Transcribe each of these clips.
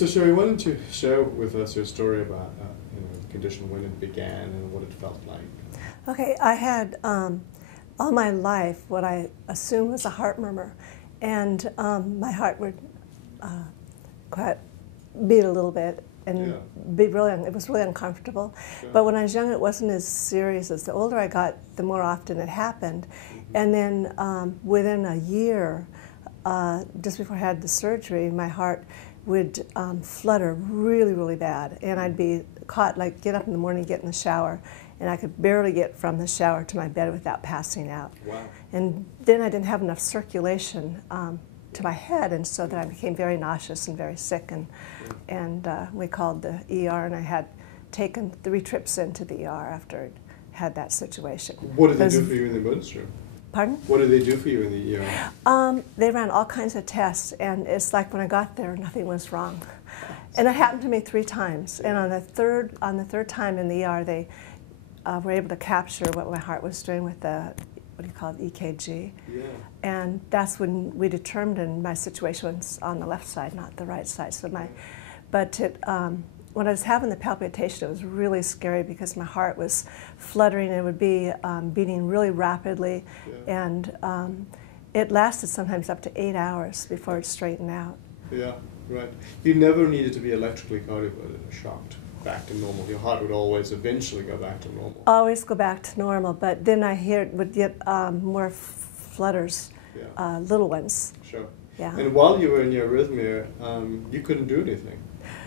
so Sherry, why don't you share with us your story about the condition, when it began and what it felt like? Okay, I had all my life what I assumed was a heart murmur, and my heart would quite beat a little bit and be really, it was really uncomfortable. Sure. But when I was young, it wasn't as serious. As the older I got, the more often it happened. Mm-hmm. And then within a year, just before I had the surgery, my heart would flutter really, really bad. And I'd be caught, like get up in the morning, get in the shower, and I could barely get from the shower to my bed without passing out. Wow. And then I didn't have enough circulation to my head, and so then I became very nauseous and very sick, and we called the ER, and I had taken 3 trips into the ER after I'd had that situation. What did they do for you in the emergency room? Pardon? What did they do for you in the ER? They ran all kinds of tests, and it's like when I got there, nothing was wrong. And it happened to me 3 times, and on the third time in the ER, they were able to capture what my heart was doing with the, what do you call it, EKG. Yeah. And that's when we determined my situation was on the left side, not the right side. So when I was having the palpitation, it was really scary because my heart was fluttering. It would be beating really rapidly, and it lasted sometimes up to 8 hours before it straightened out. Yeah, right. You never needed to be electrically cardioverted or shocked back to normal. Your heart would always eventually go back to normal. Always go back to normal, but then I would get more flutters, little ones. Sure. Yeah. And while you were in your arrhythmia, you couldn't do anything.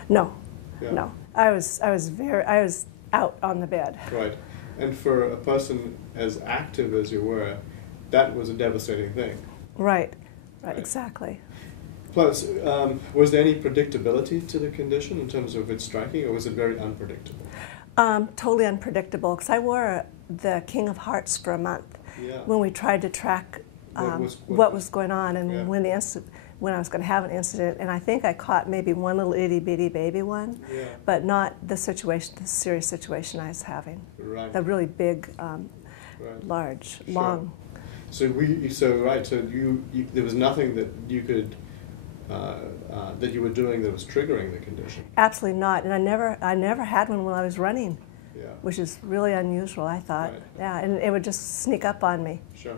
No. Yeah. No. I was out on the bed. Right. And for a person as active as you were, that was a devastating thing. Right. Right. Exactly. Plus, was there any predictability to the condition in terms of its striking, or was it very unpredictable? Totally unpredictable, because I wore the King of Hearts for a month when we tried to track what was going on, and when I was going to have an incident, and I think I caught maybe one little itty bitty baby one, but not the serious situation I was having. Right. The really big, large, long. So there was nothing that you could. That you were doing that was triggering the condition? Absolutely not, and I never had one when I was running, which is really unusual, I thought. Right. Yeah, and it would just sneak up on me. Sure.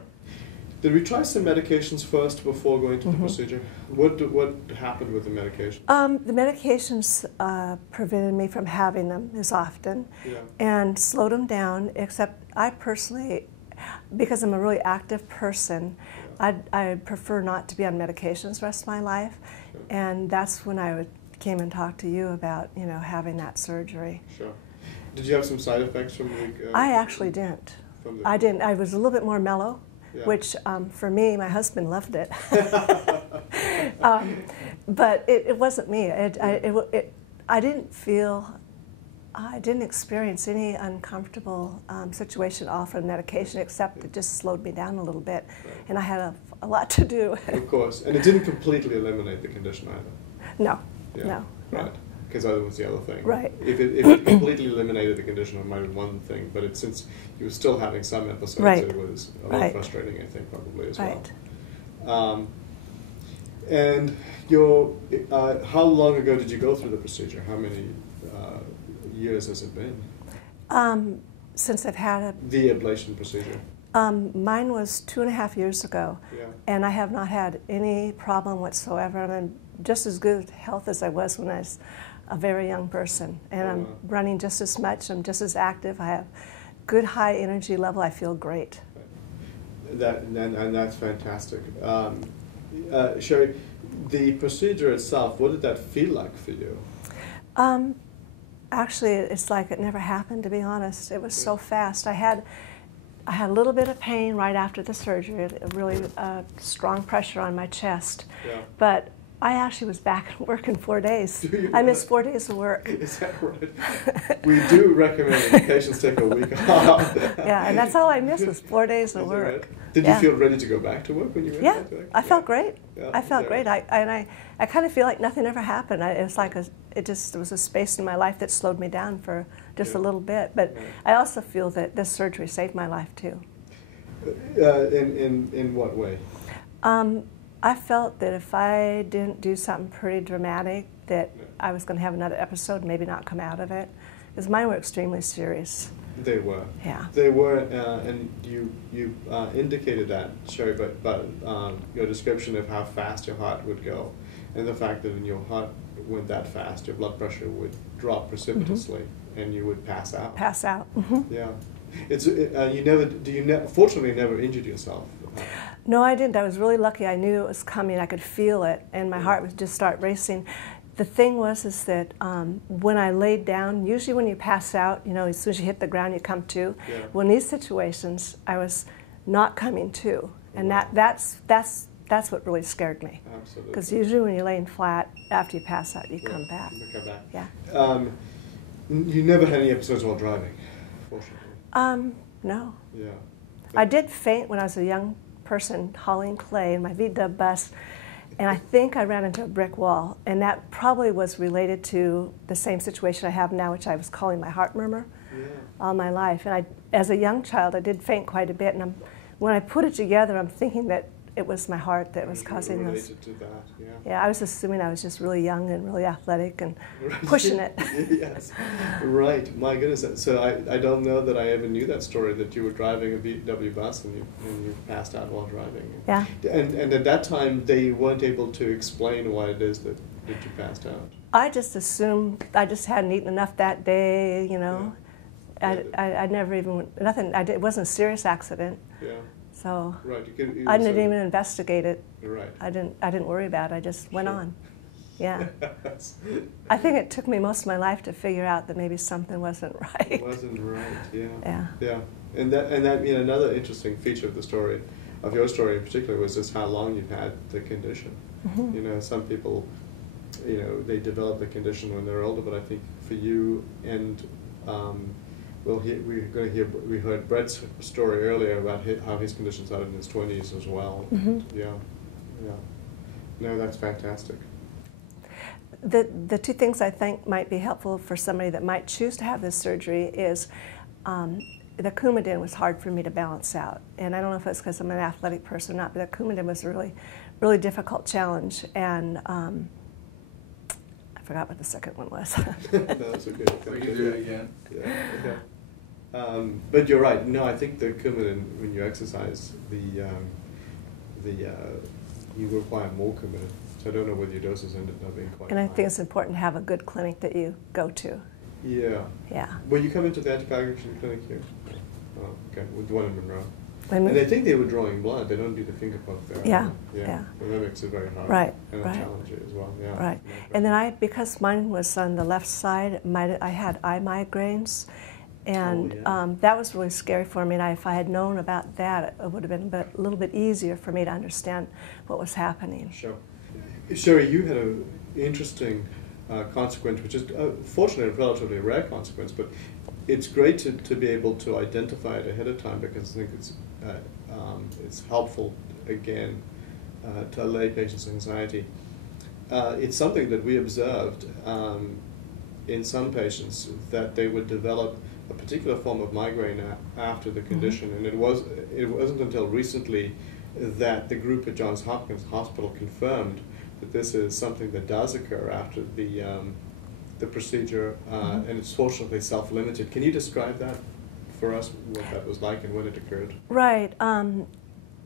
Did we try some medications first before going to the procedure? What happened with the medication? The medications prevented me from having them as often and slowed them down, except I personally, because I'm a really active person, I prefer not to be on medications the rest of my life, and that's when I came and talked to you about having that surgery. Sure. Did you have some side effects from the? I actually didn't. I didn't. I was a little bit more mellow, which for me, my husband loved it. But it wasn't me. I didn't feel. I didn't experience any uncomfortable situation off of medication, except it just slowed me down a little bit, and I had a lot to do. Of course, and it didn't completely eliminate the condition either. No, no. Right, because that was the other thing. Right. If it completely eliminated the condition, it might have been one thing, but since you were still having some episodes, it was a little frustrating, I think, probably as well. And how long ago did you go through the procedure? How many years has it been? Since I've had the ablation procedure. Mine was 2.5 years ago, and I have not had any problem whatsoever. I'm in just as good health as I was when I was a very young person, and I'm running just as much. I'm just as active. I have good high energy level. I feel great. And that's fantastic. Sherry, the procedure itself, what did that feel like for you? Actually, it's like it never happened, to be honest. It was so fast. I had a little bit of pain right after the surgery, really strong pressure on my chest. But I actually was back at work in 4 days. I missed 4 days of work. Is that right? We do recommend that patients take a week off. Yeah, and that's all I missed was 4 days of work. Right? Did you feel ready to go back to work when you went back to work? I felt great. I felt great. I kind of feel like nothing ever happened. It was like there was a space in my life that slowed me down for just a little bit. But I also feel that this surgery saved my life too. In what way? I felt that if I didn't do something pretty dramatic, that I was going to have another episode and maybe not come out of it, because mine were extremely serious. They were. Yeah. They were, and you indicated that, Sherry, but your description of how fast your heart would go, and the fact that when your heart went that fast, your blood pressure would drop precipitously, and you would pass out. Pass out. Yeah. Fortunately, you never injured yourself. No, I didn't. I was really lucky. I knew it was coming. I could feel it, and my heart would just start racing. The thing was that when I laid down, usually when you pass out, as soon as you hit the ground, you come to. Yeah. Well, in these situations, I was not coming to, and that's what really scared me. Absolutely. Because usually when you're laying flat, after you pass out, you come back. You come back. Yeah. You never had any episodes while driving, fortunately. No. Yeah. I did faint when I was a young person hauling clay in my VW bus, and I think I ran into a brick wall, and that probably was related to the same situation I have now, which I was calling my heart murmur all my life. And as a young child, I did faint quite a bit, and when I put it together, I'm thinking that it was my heart that was causing this. Related to that, yeah. Yeah, I was assuming I was just really young and really athletic and pushing it. Yes, right. My goodness. So I don't know that I ever knew that story, that you were driving a VW bus and you passed out while driving. Yeah. And at that time, they weren't able to explain why it is that you passed out. I just assumed I just hadn't eaten enough that day, Yeah. I never even, nothing, it wasn't a serious accident. Yeah. So right. I didn't even investigate it. Right. I didn't worry about it. I just went Sure. on. Yeah. I think it took me most of my life to figure out that maybe something wasn't right. It wasn't right. Yeah. Yeah. Yeah. And that another interesting feature of the story, of your story in particular, was just how long you've had the condition. Mm-hmm. Some people, they develop the condition when they're older, but I think for you and we heard Brett's story earlier about how his condition started in his 20s as well. Mm-hmm. Yeah. No, that's fantastic. The two things I think might be helpful for somebody that might choose to have this surgery is the Coumadin was hard for me to balance out. And I don't know if it's because I'm an athletic person or not, but the Coumadin was a really, really difficult challenge. And I forgot what the second one was. No, that's okay. We can do it again. Yeah. But you're right. No, I think the Coumadin, when you exercise, you require more Coumadin. So I don't know whether your doses ended up being quite And I high. think it's important to have a good clinic that you go to. Yeah. Yeah. Well, you come into the anticoagulation clinic here? Oh, okay. With one in Monroe. And I think they were drawing blood. They don't do the finger poke there. Yeah, Yeah. yeah. So that makes it very hard. Right, And right. a challenge as well. Yeah. Right. And then because mine was on the left side, I had eye migraines. And that was really scary for me. And if I had known about that, it would have been a little bit easier for me to understand what was happening. Sure. Sherry, you had an interesting consequence, which is fortunately a relatively rare consequence, but it's great to be able to identify it ahead of time, because I think it's helpful, again, to allay patients' anxiety. It's something that we observed in some patients, that they would develop a particular form of migraine after the condition, and it wasn't until recently that the group at Johns Hopkins Hospital confirmed that this is something that does occur after the procedure, and it's fortunately self-limited. Can you describe that for us, what that was like and when it occurred? Right. An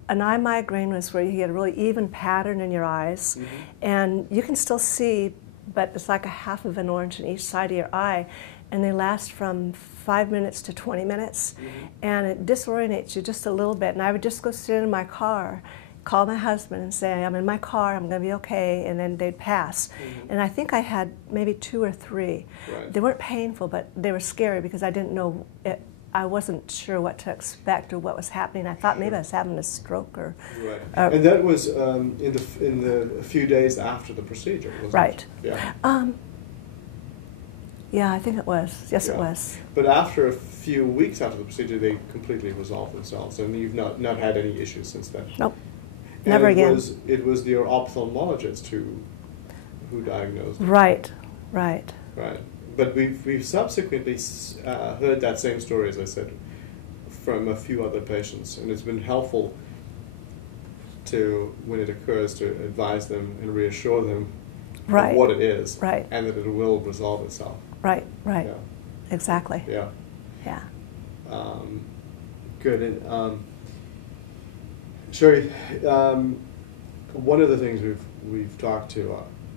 eye migraine was where you get a really even pattern in your eyes, and you can still see, but it's like a half of an orange in each side of your eye, and they last from 5 minutes to 20 minutes, and it disorientates you just a little bit. And I would just go sit in my car, call my husband and say, I'm in my car, I'm going to be okay, and then they'd pass. And I think I had maybe 2 or 3. Right. They weren't painful, but they were scary because I didn't know it. I wasn't sure what to expect or what was happening. I thought maybe I was having a stroke or... Right. And that was in the few days after the procedure, wasn't Right. it? Yeah. Yeah, I think it was. Yes, Yeah. it was. But after a few weeks after the procedure, they completely resolved themselves, and you've not had any issues since then. Nope. And Never again. It was your ophthalmologist who diagnosed it. Right, right. Right. But we've subsequently heard that same story, as I said, from a few other patients, and it's been helpful to, when it occurs, to advise them and reassure them of what it is, right, and that it will resolve itself. Right, right, Yeah. Exactly. Yeah. Yeah. Good. And Sherry, one of the things we've talked to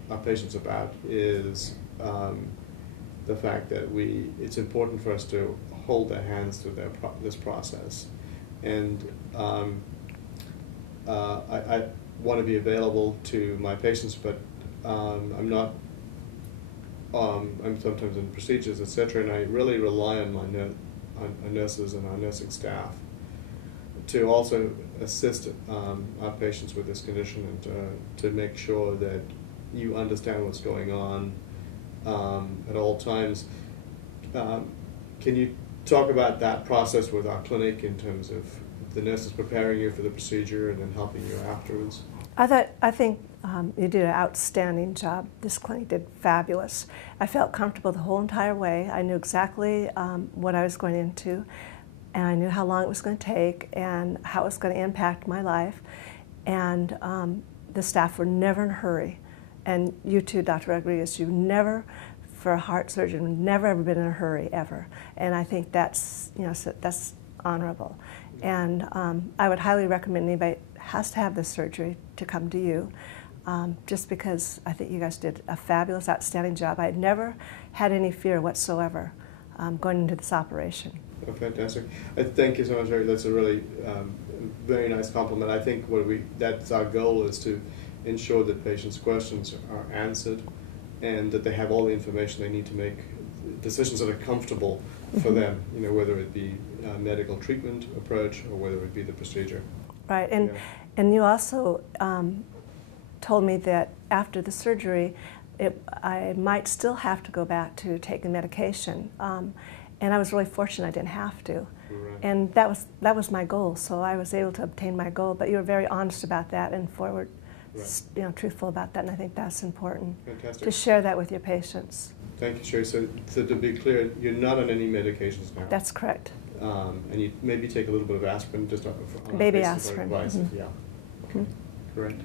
our patients about is the fact that it's important for us to hold their hands through this process, and I want to be available to my patients, but I'm not. I'm sometimes in procedures, etc., and I really rely on my nurses and our nursing staff to also assist our patients with this condition, and to make sure that you understand what's going on at all times. Can you talk about that process with our clinic in terms of the nurses preparing you for the procedure and then helping you afterwards? I think you did an outstanding job. This clinic did fabulous. I felt comfortable the whole entire way. I knew exactly what I was going into, and I knew how long it was going to take and how it was going to impact my life. And the staff were never in a hurry. And you too, Dr. Rodriguez, you never, for a heart surgeon, never ever been in a hurry, ever. And I think that's, that's honorable. And I would highly recommend anybody has to have this surgery to come to you, just because I think you guys did a fabulous, outstanding job. I had never had any fear whatsoever going into this operation. Oh, fantastic. Thank you so much, Mary. That's a really very nice compliment. I think that's our goal, is to ensure that patients' questions are answered and that they have all the information they need to make decisions that are comfortable for them, whether it be a medical treatment approach or whether it be the procedure. Right, and you also told me that after the surgery, I might still have to go back to taking medication, and I was really fortunate I didn't have to. Right. And that was my goal, so I was able to obtain my goal. But you were very honest about that and forward, right, truthful about that, and I think that's important. Fantastic. To share that with your patients. Thank you, Sherry. So to be clear, you're not on any medications now. That's correct. And you maybe take a little bit of aspirin, just on baby basis aspirin. of advice. Mm-hmm. Yeah. Okay. Mm-hmm. Correct.